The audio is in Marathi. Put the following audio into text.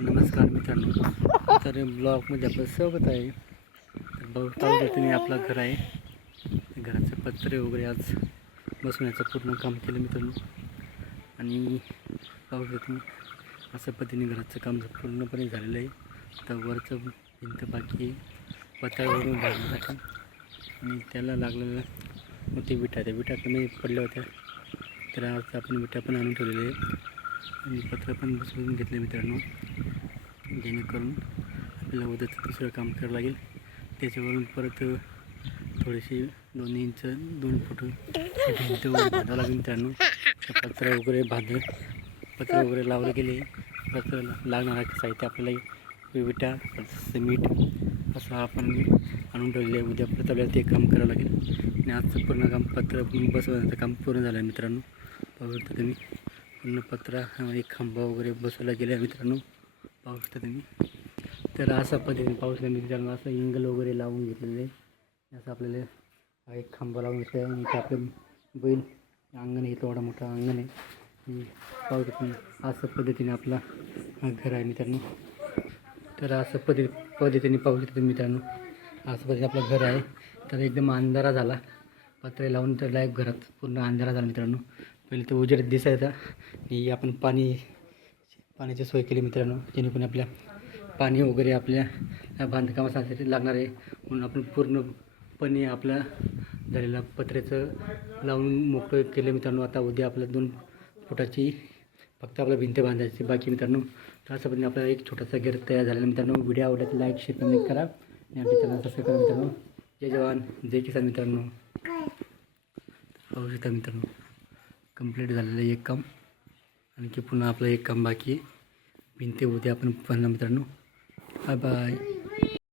नमस्कार मित्रांनो. तर ब्लॉगमध्ये आपलं स्वागत आहे. तर बघता तुम्ही आपलं घर आहे. घराचे पत्रे वगैरे आज बसवण्याचं पूर्ण काम केलं मित्रांनो. आणि पाहू तुम्ही अशा पद्धतीने घराचं काम पूर्णपणे झालेलं आहे तर वरचं भिंत बाकी आहे. पत्र्यावरून बांधण्यासाठी आणि त्याला लागलेलं मोठी विटा त्या विटा कमी पडल्या होत्या. तर आज आपण विटा पण आणून ठेवलेल्या आहे आणि पत्र पण बसवून घेतले मित्रांनो. जेणेकरून आपल्याला उद्याचं दुसरं काम करावं लागेल. त्याच्यावरून परत थोडेसे दोन इंच दोन फूट भिंत वगैरे बांधावं लागेल मित्रांनो. पत्रा पत्र वगैरे बांध पत्र वगैरे लावले गेले. पत्र लागणारा साहित्य आपल्याला विटा सिमेंट असं आपण आणून ठेवलेलं आहे. उद्या परत आपल्याला ते काम करावं लागेल. आणि आजचं पूर्ण काम पत्र बसवण्याचं काम पूर्ण झालं आहे मित्रांनो. बघू तुम्ही. पूर्ण पत्रा एक खांबा वगैरे बसवला गेला आहे मित्रांनो. पाहू शकता तुम्ही तर अशा पद्धतीने पाऊस शकता मित्रांनो असं इंगल वगैरे लावून घेतलेलं. आहे असं आपल्याला एक खांबा लावून घेतला आहे. आणि इथे आपलं बैल अंगण आहे एवढा मोठा अंगण आहे. पाऊस पाहू शकता असं पद्धतीने आपला हा घर आहे मित्रांनो. तर असं पद्धती पद्धतीने पाहू शकता मित्रांनो. असं पद्धतीने आपलं घर आहे. तर एकदम अंधारा झाला. पत्रे लावून तर लाईव्ह घरात पूर्ण अंधारा झाला मित्रांनो. पहिले तर उजेड दिसायचा. आणि आपण पाणी पाण्याची सोय केली मित्रांनो जेणेकरून आपल्या पाणी वगैरे आपल्या बांधकामासाठी लागणार आहे. म्हणून आपण पूर्णपणे आपल्या झालेल्या पत्र्याचं लावून मोकळं केलं मित्रांनो. आता उद्या आपल्या दोन फुटाची फक्त आपल्या भिंत बांधायची बाकी मित्रांनो. पद्धतीने आपल्याला एक छोटासा घर तयार झालेला मित्रांनो. व्हिडिओ आवडला तर लाईक शेअर कमेंट करा. आणि आपल्या चॅनल सबस्क्राईब करा मित्रांनो. जय जवान जय किसान मित्रांनो. पाहू शकता मित्रांनो. कंप्लीट झालेलं एक काम. आणखी पुन्हा आपलं एक काम बाकी भिंती उद्या आपण पाहणार मित्रांनो. Bye bye